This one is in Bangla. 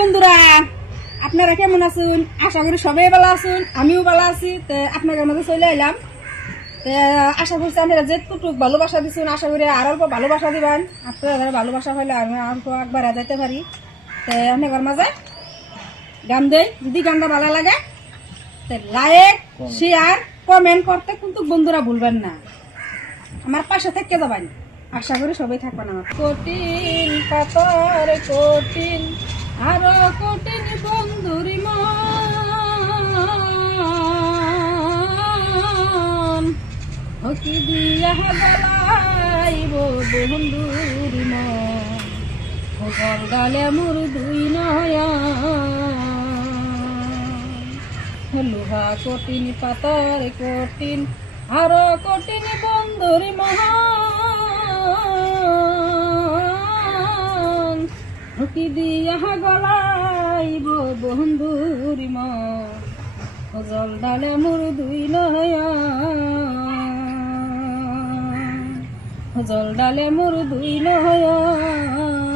বন্ধুরা, আপনারা কেমন আছেন? আশা করি সবাই ভালো আছেন, আমিও ভালো আছি। আপনাদের মাঝে চলে এলাম। আশা করছি আপনারা যেটুকু ভালোবাসা দিচ্ছেন, আশা করি আর অল্প ভালোবাসা দিবেন। আপনারা ভালোবাসা হলে আমি অল্প একবার যেতে পারি। আপনাদের মাঝে গান দেই, যদি গানটা ভালো লাগে লাইক শেয়ার কমেন্ট করতে কিন্তু বন্ধুরা ভুলবেন না। আমার পাশে থেকে যাবেন, আশা করি সবাই থাকবেন। আমার কঠিন পাথর কঠিন আরো কঠিন বন্ধুরি মন হকি দিয়া গলাইব বন্ধুরি মন গল গালে মোর দুই নয়ন লোহা কঠিন পাথর কঠিন আরো কঠিন বন্ধুরি মন হকি দিয়া গলাইব বন্ধুরি মন জল ডালে মোর দুই নয়ন জল ডালে মোর দুই নয়ন।